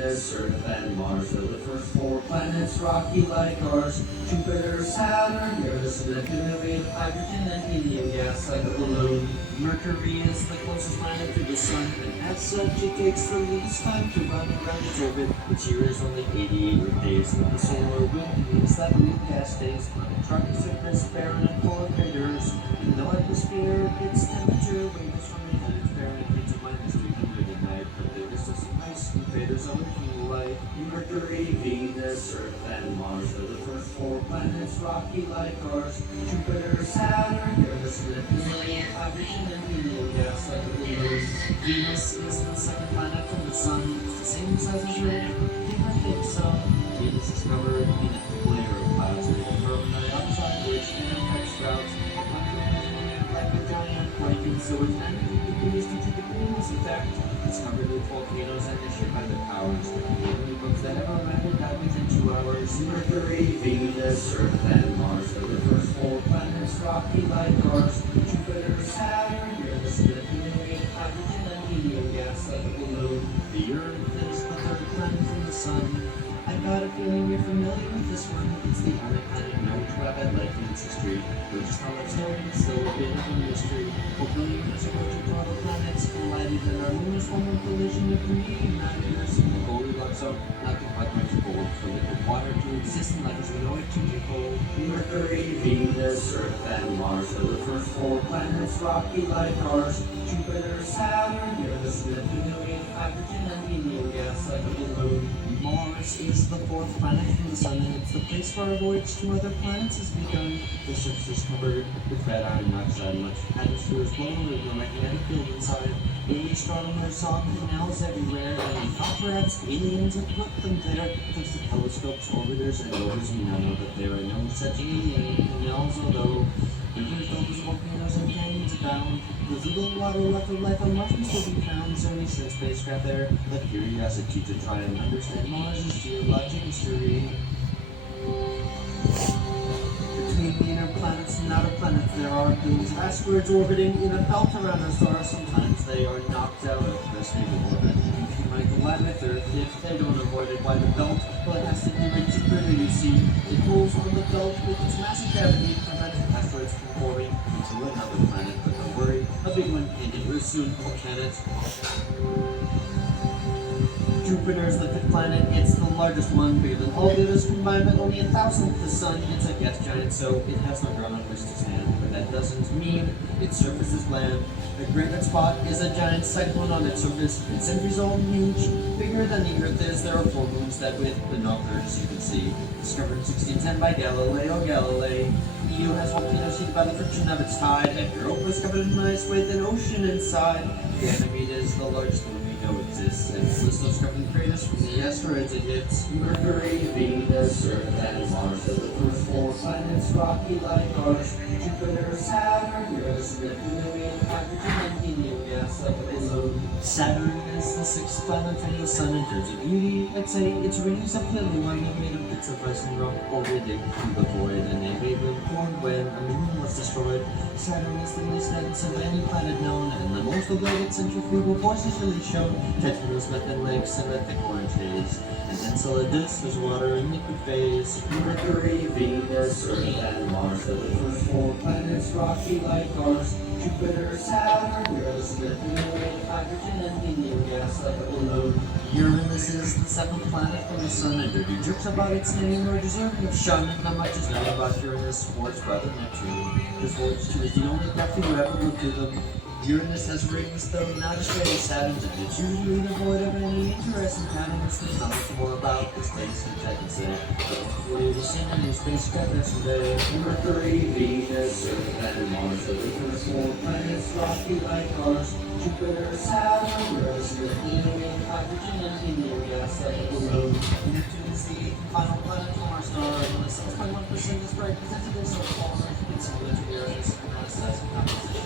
Venus, Earth, and Mars are the first four planets, rocky like ours. Jupiter, Saturn, Uranus, Neptune, with hydrogen and helium gas like a balloon. Mercury is the closest planet to the Sun, and as such it takes the least time to run around its orbit. Its year is only 88 Earth days, and the solar wind means that real gas stays on a rocky surface, barren and full of craters. In the atmosphere, its temperature ranges from 800 Fahrenheit to -300 at night, but there is still some ice and craters away from the light. Mercury, Venus, Earth, and Mars are the first four planets, rocky like ours. Jupiter, Saturn, Uranus, Neptune, hydrogen and helium gas like a balloon. Venus is the second planet from the Sun. It's the same size as Earth, different thick sun. Venus is covered in a thick layer of clouds made of carbon dioxide, which can affect sprouts. Like a giant blanket, so its energy degrees due to the greenhouse effect. It's covered with volcanoes and issued by their powers. The only books that ever landed died within 2 hours. Mercury, Venus, Earth, and Mars are the first four planets, rocky like ours. Jupiter, Saturn, Uranus, Neptune, hydrogen and helium gas like a balloon. The Earth is the third planet from the Sun. I got a feeling you're familiar with this one. It's the only planet known to have had life in its history. Though just how much known is still a bit of a mystery. 4 billion years ago, two total planets collided in our lunar former collision of 389 years in the Goldilocks zone. Nothing quite much gold for liquid water to exist in life as we know it to be cold. Mercury, Venus, Earth, and Mars are the first four planets, rocky like ours. Jupiter, Saturn, Uranus, Neptune, hydrogen and helium gas like a balloon. Mars is the fourth planet from the Sun, and it's the place where our voyage to other planets has begun. The surface is covered with red iron oxide, much atmosphere is blown with a magnetic field inside. The astronomers saw canals everywhere, and we thought perhaps aliens had put them there. Thanks to telescopes, orbiters, and rovers, we now know that there are no such alien canals, although rivers, rivers, volcanoes, and canyons abound. There's little water left of life on Mars can still be found, so we sent spacecraft there, the curiosity to try and understand Mars' geologic history. Between the inner planets and outer planets, there are billions of asteroids orbiting in a belt around our star. Sometimes they are knocked out of their stable orbit. You might collide with Earth if they don't avoid it by the belt, but it has to be with Jupiter, you see. It pulls on the belt with its massive gravity to prevent asteroids from forming into another planet. But don't worry, a big one can hit Earth soon, or can it? Jupiter is the fifth planet. It's the largest one, bigger than all the others combined, but only 1,000th the Sun. It's a gas giant, so it has no ground on which to stand. But that doesn't mean its surface is bland. The Great Red Spot is a giant cyclone on its surface. It's centuries old and huge, bigger than the Earth is. There are 4 moons that with binoculars you can see. Discovered in 1610 by Galileo Galilei. The EU has volcanoes heated by the friction of its tide, and Europe was covered in ice with an ocean inside. Ganymede is the largest one we know exists, and Callisto's covered in craters from the asteroids it hits. Mercury, Venus, Earth, and Mars are the first four planets, rocky like ours. Jupiter, Saturn, Uranus, Neptune, hydrogen and helium gas like a balloon. Saturn is the sixth planet from the Sun in terms of beauty. I'd say its rings are clearly lining made of bits of ice and rock, or they dig through the void, and they may have formed when a moon was destroyed. Saturn is the least dense of any planet known, and the most of its centrifugal force is really shown. Tetanus, methane lakes, and a thick orange haze. And Enceladus is water in liquid phase. Mercury, Venus, Earth, and Mars are the first four planets, rocky like ours. Jupiter, Saturn, Uranus, Neptune, hydrogen and helium gas like a balloon. Uranus is the seventh planet from the Sun, and dirty jokes about its name are deserving of shun. Not much is known about Uranus or its brother Neptune. This voyage too is the only craft you ever will to them. Uranus has rings, though not as great as Saturn's, and it's usually devoid of any interesting patterns. There's not much more about this place which I can say, but hopefully we'll see a new spacecraft someday. Mercury, Venus, Earth, and Mars are the first four planets, rocky like ours. Jupiter, Saturn, Uranus, Neptune, hydrogen and helium gas like a balloon. Neptune is the eighth and final planet from our star, and the 6.1% is bright presented so far. It's similar to Uranus, and has a composition